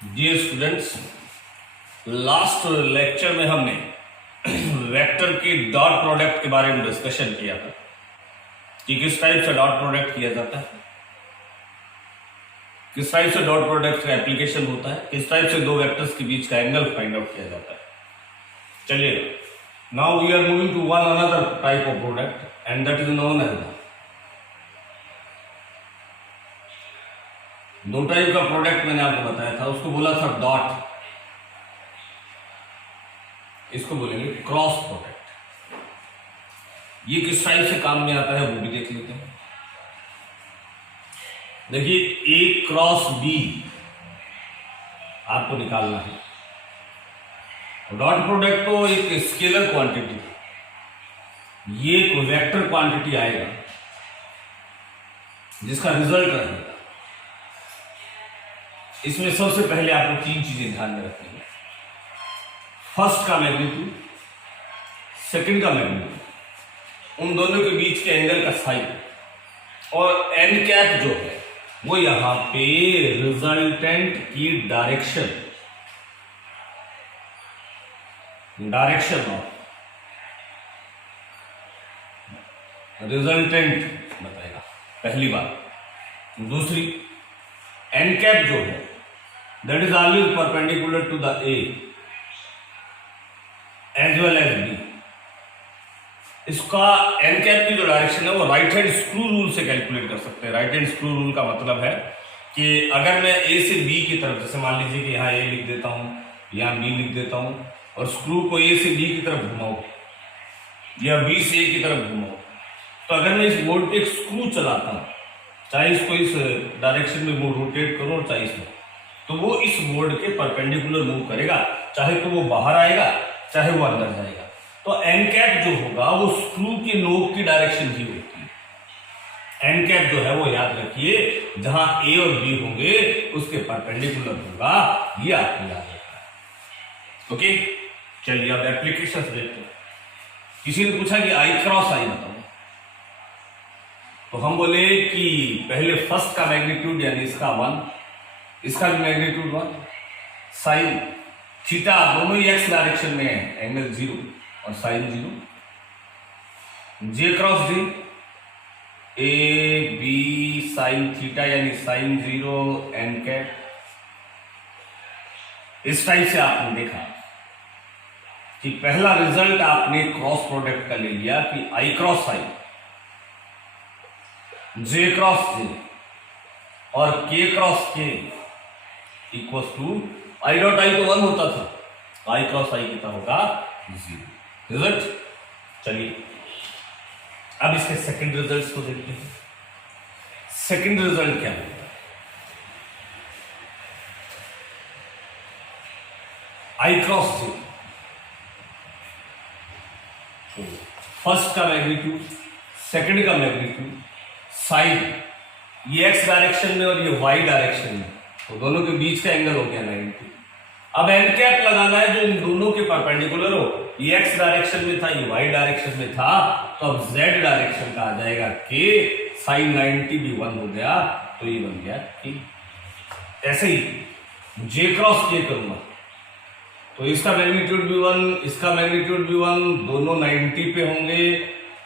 Dear students, last lecture में हमने vector के डॉट प्रोडक्ट के बारे में डिस्कशन किया था कि किस टाइप से डॉट प्रोडक्ट किया जाता है, किस टाइप से डॉट प्रोडक्ट का एप्लीकेशन होता है, किस टाइप से दो वेक्टर्स के बीच का एंगल फाइंड आउट किया जाता है। चलिए, now we are moving to one another type of product and that is known as दो टाइप का प्रोडक्ट मैंने आपको बताया था, उसको बोला था डॉट, इसको बोलेंगे क्रॉस प्रोडक्ट। ये किस टाइप से काम में आता है वो भी देख लेते हैं। देखिए, ए क्रॉस बी आपको निकालना है। डॉट प्रोडक्ट तो एक स्केलर क्वांटिटी है, ये एक वेक्टर क्वांटिटी आएगा जिसका रिजल्ट रहेगा। इसमें सबसे पहले आपको तीन चीजें ध्यान में रखनी है। फर्स्ट का मैग्नीट्यूड, सेकंड का मैग्नीट्यूड, उन दोनों के बीच के एंगल का साइन, और एन कैप जो है वो यहां पे रिजल्टेंट की डायरेक्शन ऑफ रिजल्टेंट बताएगा, पहली बात। दूसरी, एन कैप जो है that is always perpendicular to the A as well as B. इसका एन कैप की जो डायरेक्शन है वो राइट हैंड स्क्रू रूल से कैलकुलेट कर सकते हैं। राइट हैंड स्क्रू रूल का मतलब है कि अगर मैं ए से बी की तरफ, जैसे मान लीजिए कि यहाँ ए लिख देता हूं, यहाँ बी लिख देता हूं, और स्क्रू को ए से बी की तरफ घुमाऊं या बी से ए की तरफ घुमाऊं, तो अगर मैं इस बोर्ड पे एक स्क्रू चलाता हूं, चाहे इसको इस डायरेक्शन में वो रोटेट करो और चाहे इसमें, तो वो इस बोर्ड के परपेंडिकुलर मूव करेगा, चाहे तो वो बाहर आएगा चाहे वो अंदर जाएगा। तो एन कैप जो होगा वो स्क्रू के नोक की डायरेक्शन ही होती है। एन कैप जो है वो याद रखिए, जहां ए और बी होंगे उसके परपेंडिकुलर होगा, ये आपको याद रखना है। ओके, चलिए अब एप्लीकेशन देखते हैं। किसी ने पूछा कि आई क्रॉस आई बताओ, तो हम बोले कि पहले फर्स्ट का मैग्नीट्यूड यानी इसका 1, इसका भी मैग्नीट्यूड 1, साइन थीटा दोनों ही एक्स डायरेक्शन में है, एंगल 0 और sine 0, J cross J A B sine theta यानी साइन 0 एन कैप। इस टाइप से आपने देखा कि पहला रिजल्ट आपने क्रॉस प्रोडक्ट का ले लिया कि आई क्रॉस आई, जे क्रॉस जे और K cross K equal to I dot I तो 1 होता था, आई क्रॉस आई कितना होगा 0 रिजल्ट। चलिए अब इसके सेकंड रिजल्ट को देखते हैं। सेकंड रिजल्ट क्या होगा? आई क्रॉस जे, फर्स्ट का मैग्नीट्यूड, सेकंड का मैग्नीट्यूड, साइन, ये एक्स डायरेक्शन में और ये वाई डायरेक्शन में, तो दोनों के बीच का एंगल हो गया 90। अब एन कैप लगाना है जो इन दोनों के परपेंडिकुलर हो, ये एक्स डायरेक्शन में था, ये वाई डायरेक्शन में था, तो अब जेड डायरेक्शन का आ जाएगा के, साइन 90 भी 1 हो गया, तो ये बन गया के। ऐसे ही जे क्रॉस के करूंगा तो इसका मैग्नीट्यूड भी 1, इसका मैग्नीट्यूड भी 1, दोनों 90 पे होंगे।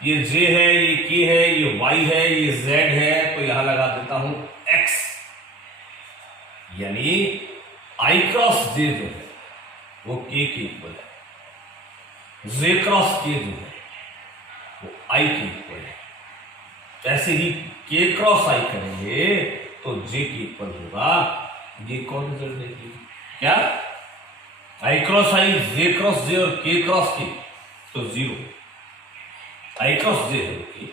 ये जे है, ये के है, ये वाई है, ये जेड है, तो यहां लगा देता हूं एक्स, यानी आई क्रॉस जे जो है वो के इक्वल है, जे क्रॉस के जो है वो आई के इक्वल है। ऐसे ही के क्रॉस आई करेंगे तो जे के इक्वल होगा। ये कौन रिजल्ट देखिए, क्या आई क्रॉस आई, जे क्रॉस जे और के क्रॉस के, तो 0। आई क्रॉस जे है के,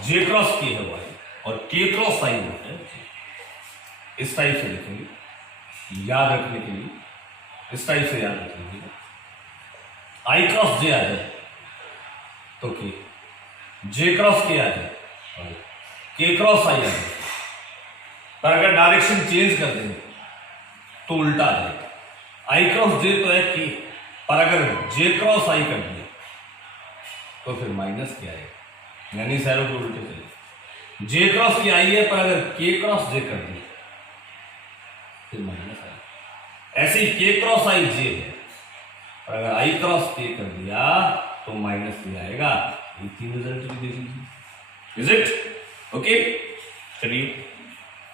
जे क्रॉस के है वाई, और के क्रॉस आई है। इस टाइप से लिखेंगे, याद रखने के लिए इस टाइप से याद रख लीजिए। आई क्रॉस जे आ जाए तो के, जे क्रॉस के आ जाए, के क्रॉस आई आ जाए। पर अगर डायरेक्शन चेंज कर दें तो उल्टा आ जाएगा। आई क्रॉस जे तो है के, पर अगर जे क्रॉस आई कर दिया तो फिर माइनस के आएगा, यानी सैरो के उल्टे चले। जे क्रॉस के आई है, पर अगर के क्रॉस जे कर दिया फिर माइनस आएगा। ऐसे ही के क्रॉस आई जे है, और अगर आई क्रॉस के कर दिया तो माइनस के आएगा। ये तीन रिजल्ट भी देख लीजिए। Is it okay? चलिए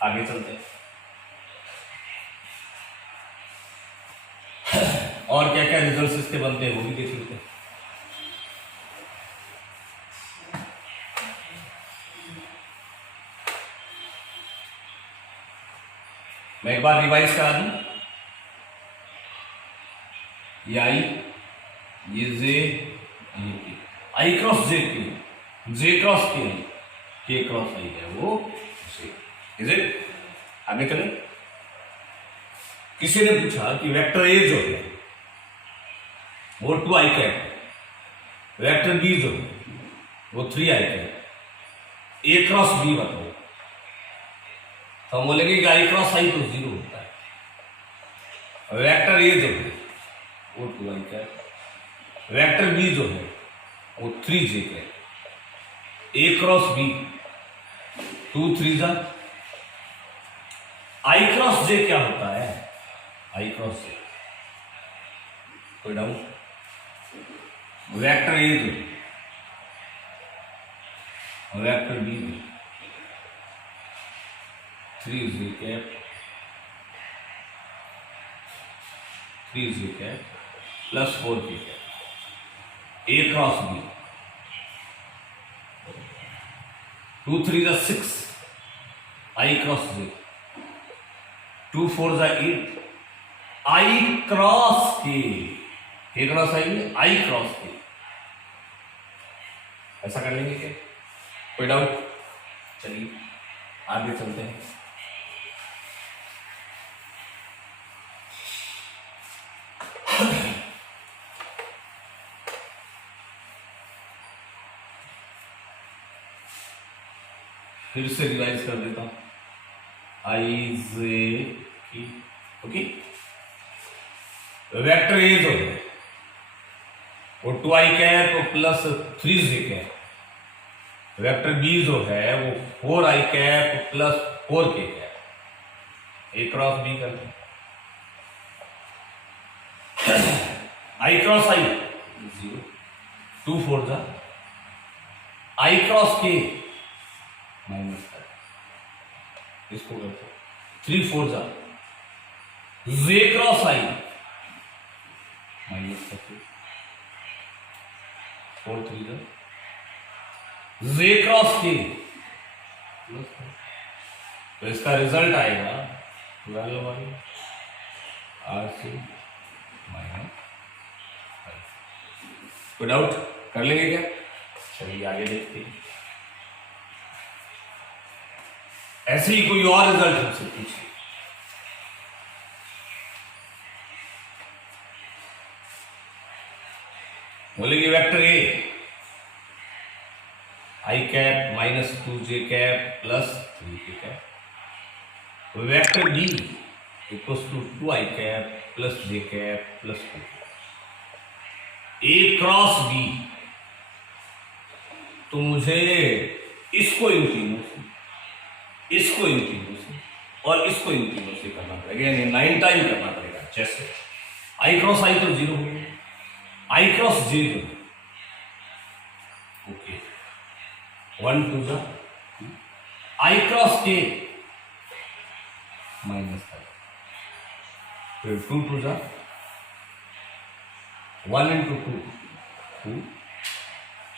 आगे चलते हैं। और क्या क्या रिजल्ट्स इसके बनते हैं वो भी देख लेते हैं। मैं एक बार रिवाइज करा दूं। ये आई, ये जे, ये के, आई क्रॉस जे के, जे क्रॉस के क्रॉस आई है वो जे। Is it? आगे चलें। किसी ने पूछा कि वेक्टर ए जो है वो 2i कैप, वेक्टर बी जो है वो 3i cap, a cross B बताओ। तो हम बोलेंगे कि आई क्रॉस आई तो 0 होता है। वेक्टर ए जो है वो 2i कैप, वेक्टर बी जो है वो 3j cap, a cross b 2 3 जा। आई क्रॉस जे क्या होता है? आई क्रॉस जे कोई डाउट? वेक्टर ए जो, वेक्टर बी जो 3j cap, 3j cap plus 4k cap, a cross b 2 3 जा 6, आई क्रॉस जे 2 4 जा 8, आई क्रॉस के क्रॉस आई है, आई क्रॉस के। ऐसा कर लेंगे क्या? कोई डाउट? चलिए आगे चलते हैं। फिर से रिवाइज कर देता हूं। आई जे की ओके। वेक्टर ए जो है वो 2i cap plus 3j cap, vector b जो है वो 4i cap plus 4k cap, a cross b कर दें। आई क्रॉस आई 0, 2 4 जा, आई क्रॉस के माइनस कर, इसको करते 3 4 जा, जे क्रॉस आई माइनस करते 4 3 जा, जे क्रॉस के प्लस, तो इसका रिजल्ट आएगा 12 वाली RC माइनस। कोई डाउट? कर लेंगे क्या? चलिए आगे देखते हैं। ऐसे ही कोई और रिजल्ट हमसे पूछिए। बोलेंगे vector A I cap minus 2j cap plus 3k cap, vector B equals to 2i cap plus j cap plus 2, A cross B. तो मुझे इसको इन तीनों से, इसको इन तीनों से और इसको इन तीनों से करना पड़ेगा, यानी 9 टाइम करना पड़ेगा। जैसे आई क्रॉस आई तो 0 हो गया, आई क्रॉस जे जो ओके 1 2 जा, आई क्रॉस के माइनस कर, फिर 2 2 जा, 1 into 2 2,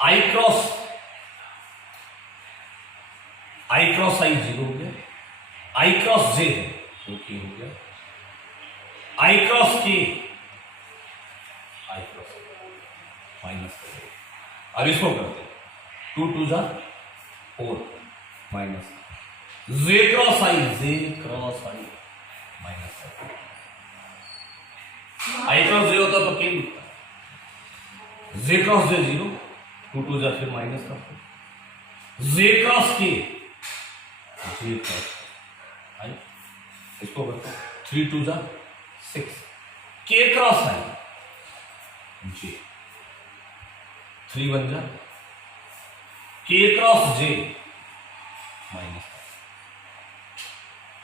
आई क्रॉस आई 0 हो गया, आई क्रॉस जे है ओके हो गया, आई क्रॉस के आई क्रॉस माइनस कर। अब इसको करते हैं 2 2 जा 4 माइनस, जे क्रॉस आई माइनस कर, आई क्रॉस जे होता तो क्या लिखता, जे क्रॉस जे 0, 2 2 जा फिर माइनस करते, जे क्रॉस के जे क्रॉस आई, इसको करते 3 2 जा 6, के क्रॉस आई जे 3 1 जा, के क्रॉस जे माइनस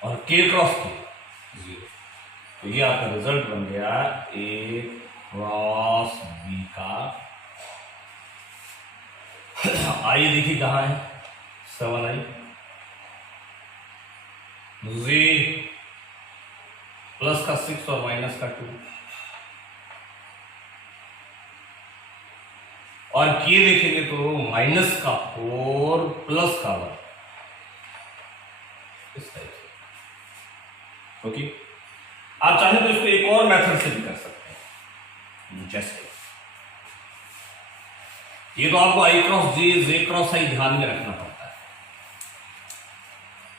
और के क्रॉस के 0, तो ये आपका रिजल्ट बन गया ए क्रॉस बी का। आई देखिए कहाँ है, 7i, जे प्लस का 6 और माइनस का 2, और के देखेंगे तो माइनस का 4 प्लस का 1, इस टाइप से। ओके, आप चाहे तो इसको एक और मेथड से भी कर सकते हैं, जैसे ये तो आपको आई क्रॉस जे क्रॉस आई ध्यान में रखना पड़ता है।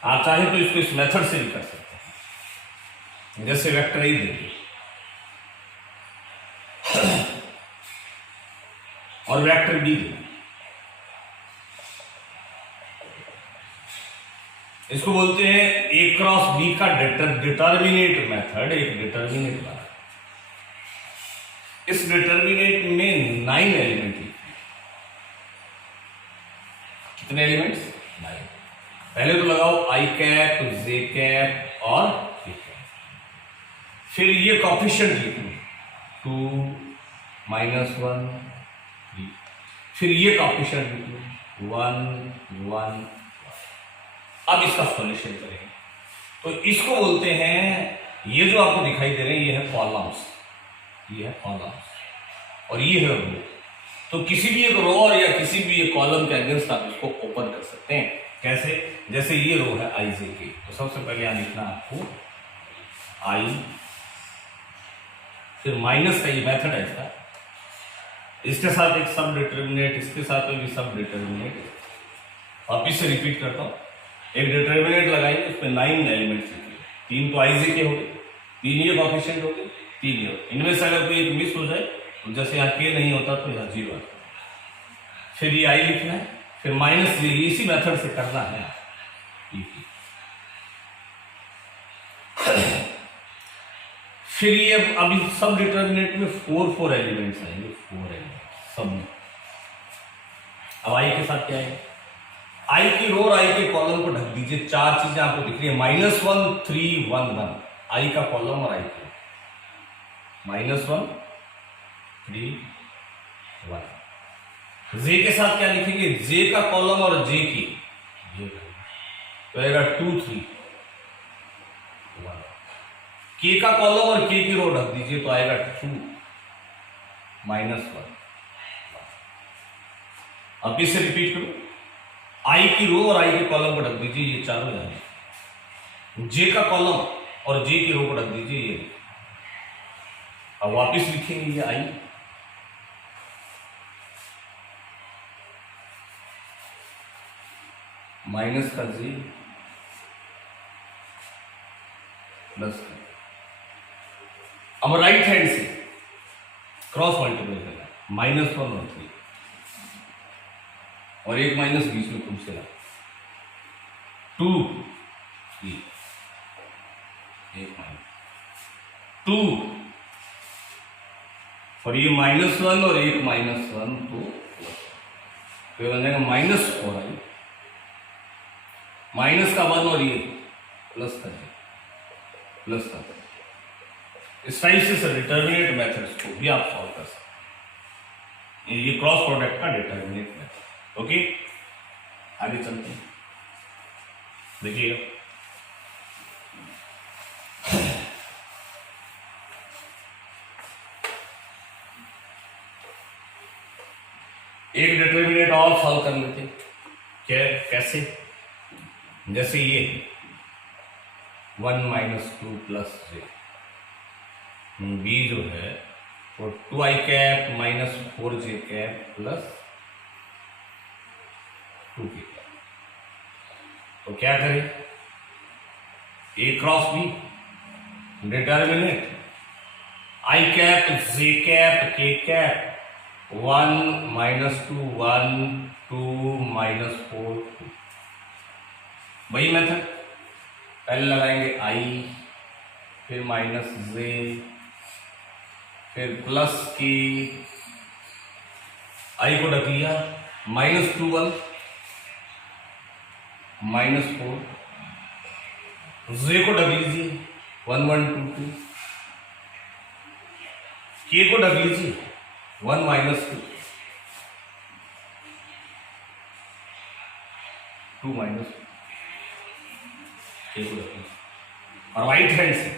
आप चाहे तो इसको इस मेथड से भी कर सकते हैं, जैसे वेक्टर ए देखिए और वेक्टर बी देखिए, इसको बोलते हैं ए क्रॉस बी का डिटर्मिनेट मेथड, एक डिटर्मिनेट वाला। इस डिटर्मिनेट में 9 एलिमेंट लिखते हैं। कितने एलिमेंट्स? 9। पहले तो लगाओ आई कैप, जे कैप और के कैप, फिर ये कॉफिशिएंट लिखो 2 -1 3, फिर ये कॉफिशिएंट लिखो 1 1। अब इसका सॉल्यूशन करेंगे, तो इसको बोलते हैं, ये जो आपको दिखाई दे रहे हैं ये है कॉलम्स, ये है कॉलम्स और ये है रो। तो किसी भी एक रो और या किसी भी एक कॉलम के अगेंस्ट आप इसको ओपन कर सकते हैं। कैसे? जैसे ये रो है आई जे के, तो सबसे पहले यहां लिखना आपको आई, फिर माइनस का ये मेथड है इसका, इसके साथ एक सब डिटर्मिनेट, इसके साथ भी सब डिटर्मिनेट। वापिस से रिपीट करता हूं, एक डिटर्मिनेट लगाएंगे, उसमें 9 एलिमेंट्स लिखेंगे, 3 तो आई जे के हो गए, 3 ये कॉफिशिएंट हो गए, 3 ये। इनमें से अगर कोई एक मिस हो जाए तो जैसे यहाँ के नहीं होता तो यहाँ 0 आता, फिर ये आई लिखना है, फिर माइनस जे, इसी मेथड से करना है। फिर ये अभी सब डिटर्मिनेट में 4 एलिमेंट्स आएंगे, 4 एलिमेंट्स सब में। अब आई के साथ क्या है? आई की रो और आई के कॉलम को ढक दीजिए। 4 चीजें आपको दिख रही है, -1 3 1 1, आई का कॉलम और आई का -1 3 1। जे के साथ क्या लिखेंगे? जे का कॉलम और जे की, तो आएगा 2 3 1। के का कॉलम और के की रो ढक दीजिए, तो आएगा 2 -1। अब इसे रिपीट करो, आई की रो और आई के कॉलम को ढक दीजिए, ये चारों जाए। जे का कॉलम और जे की रो को ढक दीजिए, ये। अब वापिस लिखेंगे ये आई, माइनस का जे प्लस का। अब राइट हैंड से क्रॉस मल्टीप्लाई करना, -1 और 3, और एक माइनस बीच में खुद से 2 3, एक माइनस 2, और ये -1 और एक -1, तो बन जाएगा -4i, माइनस का 1 और ये प्लस का प्लस का। इस टाइप से डिटर्मिनेट मेथड्स को भी आप सॉल्व कर सकते हैं, ये क्रॉस प्रोडक्ट का डिटर्मिनेट मेथड। ओके, आगे चलते हैं, देखिएगा। एक डिटर्मिनेट और सॉल्व कर लेते हैं। क्या? कैसे? जैसे ये 1 - 2 प्लस जे, बी जो है वो 2i cap -4j cap plus 2k cap. तो क्या करें? ए क्रॉस बी, डिटर्मिनेट आई कैप जे कैप के कैप 1 - 2 1 2 -4 2। वही मेथड, पहले लगाएंगे आई, फिर माइनस जे, फिर प्लस की, आई को ढक लिया, -2 1 -4, जे को ढक लीजिए 1 1 2 2, के को ढक लीजिए 1 माइनस 2 माइनस के को ढक लीजिए और राइट हैंड से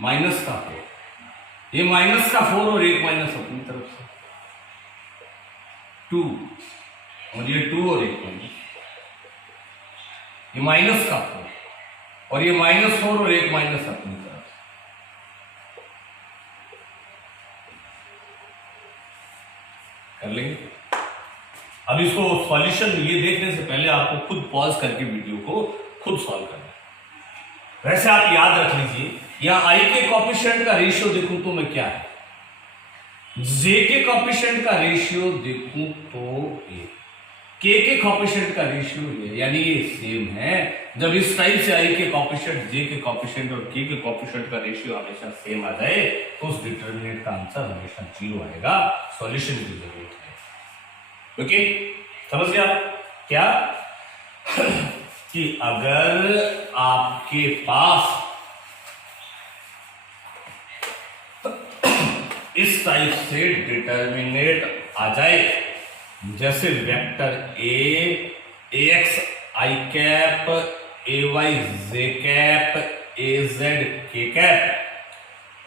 माइनस का 4, ये माइनस का 4 और एक माइनस अपनी तरफ से 2 और ये 2 और एक माइनस, ये माइनस का 4 और ये -4 और एक माइनस अपनी तरफ से। कर लेंगे। अब इसको सॉल्यूशन ये देखने से पहले आपको खुद पॉज करके वीडियो को खुद सॉल्व करना है। वैसे आप याद रख लीजिए, यहां आई के कॉफिशिएंट का रेशियो देखूं तो मैं क्या है, जे के कॉफिशिएंट का रेशियो देखूं तो ये, के कॉफिशिएंट का रेशियो ये, यानी ये सेम है। जब इस टाइप से आई के कॉफिशिएंट, जे के कॉफिशिएंट और के कॉफिशिएंट का रेशियो हमेशा सेम आ जाए तो उस डिटरमिनेंट का आंसर हमेशा 0 आएगा। सॉल्यूशन की जरूरत है। ओके, समझ गया क्या कि अगर आपके पास इस टाइप से डिटरमिनेट आ जाए, जैसे vector A X I cap, A Y J cap, A Z K cap,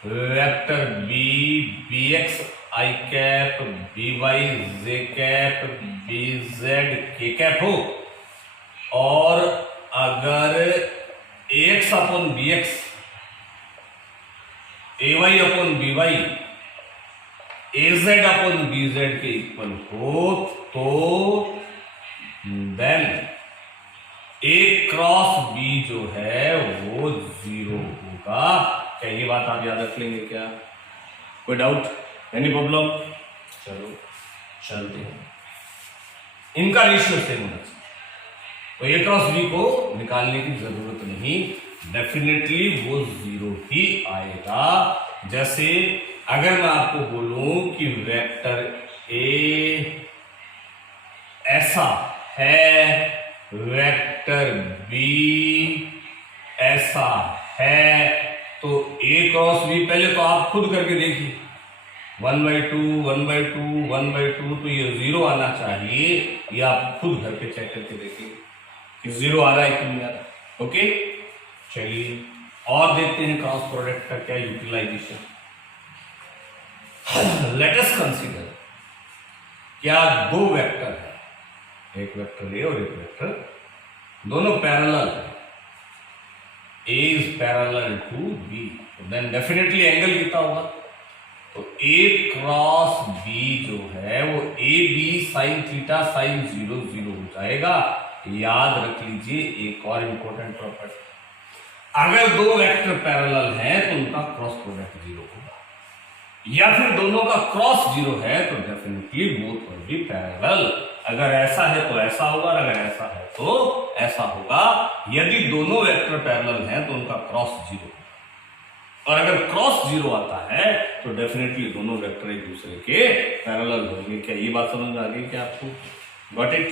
vector B X I cap, B Y J cap, B Z K cap हो, और अगर A X upon B X, A Y upon B Y, A Z upon B Z के equal हो तो then ए cross b जो है वो 0 होगा। क्या ये बात आप याद रख लेंगे क्या? कोई डाउट, एनी प्रॉब्लम? चलो चलते हैं। इनका रेशियो सेम होना चाहिए, तो ए क्रॉस बी को निकालने की जरूरत नहीं, डेफिनेटली वो 0 ही आएगा। जैसे अगर मैं आपको बोलूं कि वेक्टर ए ऐसा है, वेक्टर बी ऐसा है, तो ए क्रॉस बी पहले तो आप खुद करके देखिए, 1/2 1/2 1/2, तो ये 0 आना चाहिए। ये आप खुद घर पे चेक करके देखिए कि 0 आ रहा है कि नहीं आ रहा। ओके, चलिए और देखते हैं क्रॉस प्रोडक्ट का क्या यूटिलाइजेशन। लेट अस कंसीडर, क्या दो वेक्टर है, एक वेक्टर ए और एक वेक्टर, दोनों पैरेलल है, a is parallel to b, then definitely angle कितना होगा, तो ए क्रॉस बी जो है वो a B sine theta sine 0 0 हो जाएगा। याद रख लीजिए एक और इंपॉर्टेंट प्रॉपर्टी, अगर दो वेक्टर पैरेलल हैं तो उनका क्रॉस प्रोडक्ट 0 होगा, या फिर दोनों का क्रॉस 0 है तो definitely both will be parallel. अगर ऐसा है तो ऐसा होगा, अगर ऐसा है तो ऐसा होगा। यदि दोनों वेक्टर पैरेलल हैं तो उनका क्रॉस 0 होगा, और अगर क्रॉस 0 आता है तो डेफिनेटली दोनों वेक्टर एक दूसरे के पैरेलल होंगे। क्या ये बात समझ आ गई क्या आपको? Got it?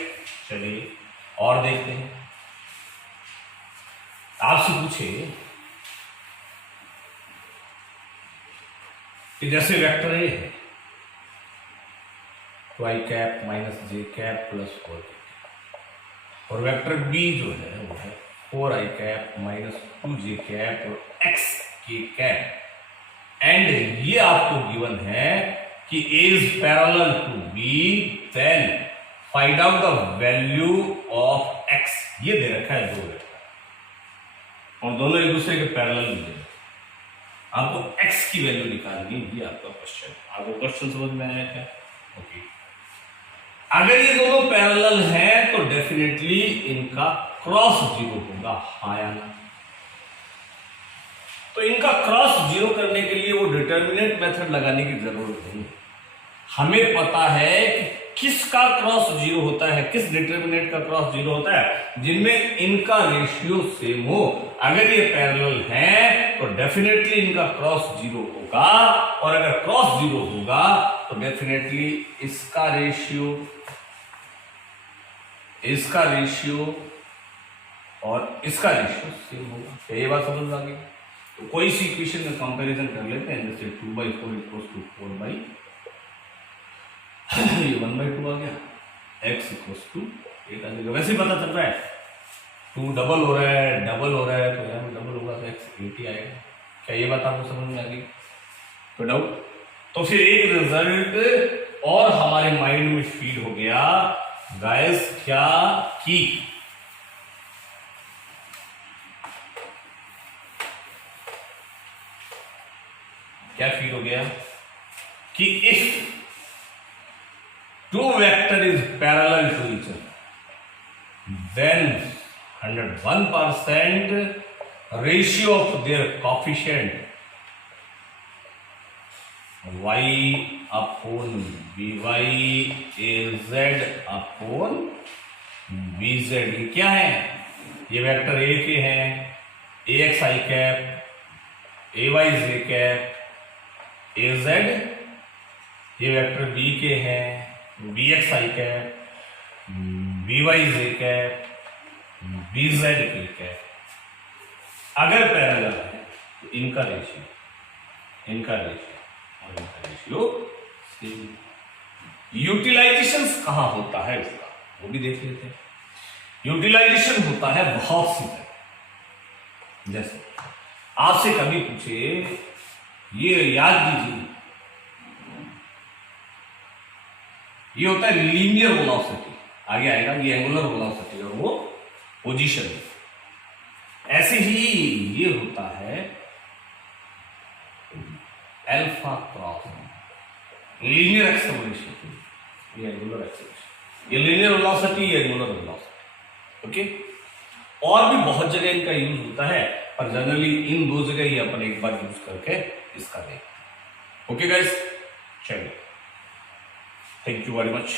चलिए और देखते हैं। आपसे पूछे कि जैसे वेक्टर ए है तो i cap minus j cap plus 4, और वेक्टर बी जो है वो है 4 i cap minus 2 j cap और एक्स के कैप, एंड ये आपको गिवन है कि a is parallel to b, then find out the value of x. ये दे रखा है दो वेक्टर और दोनों एक दूसरे के पैरेलल में दे रखे, आपको x की वैल्यू निकालनी, ये आपका क्वेश्चन। आपको क्वेश्चन समझ में आया क्या? ओके, अगर ये दोनों पैरेलल हैं तो डेफिनेटली इनका क्रॉस 0 होगा, हाँ या ना? तो इनका क्रॉस 0 करने के लिए वो डिटरमिनेंट मेथड लगाने की जरूरत नहीं, हमें पता है कि किसका क्रॉस 0 होता है, किस डिटरमिनेंट का क्रॉस 0 होता है, जिनमें इनका रेशियो सेम हो। अगर ये पैरेलल हैं तो डेफिनेटली इनका क्रॉस 0 होगा, और अगर क्रॉस 0 होगा तो डेफिनेटली इसका रेशियो और इसका रेशियो सेम होगा। ये बात समझ आ गई? तो कोई सी इक्वेशन में कंपैरिजन कर लेते हैं, जैसे 2/4 इक्वल्स टू 4 ये 1/2 आ गया, x इक्वल्स टू 8 आ जाएगा। वैसे ही पता चल रहा है 2 डबल हो रहा है, डबल हो रहा है, तो यहाँ डबल होगा तो x 80 आएगा। क्या ये बात आपको समझ में आ गई? तो डाउट, तो फिर एक रिजल्ट और हमारे माइंड में फीड हो गया गाइस, क्या कि क्या फीड हो गया कि if two vector is parallel to each other, then 101% ratio of their coefficient y upon by az upon bz, ये क्या है? ये वेक्टर a के हैं, ax i cap, ay j cap, az ये वेक्टर b के हैं, bx i cap, by j cap, bz k cap. अगर पैरेलल है तो इनका रेशियो और इनका रेशियो सेम। यूटिलाइजेशन कहां होता है इसका, वो भी देख लेते हैं। यूटिलाइजेशन होता है बहुत सी जगह, जैसे आपसे कभी पूछे, ये याद कीजिए, ये होता है लीनियर वेलोसिटी, आगे आएगा, ये एंगुलर वेलोसिटी और वो पोजीशन। ऐसे ही ये होता है अल्फा क्रॉस लीनियर एक्सेलरेशन, ये एंगुलर एक्सेलरेशन, ये लीनियर वेलोसिटी, ये एंगुलर वेलोसिटी। ओके, और भी बहुत जगह इनका यूज होता है, पर जनरली इन दो जगह ही अपन एक बार यूज करके इसका देखते। ओके गाइस, चलिए, थैंक यू वेरी मच।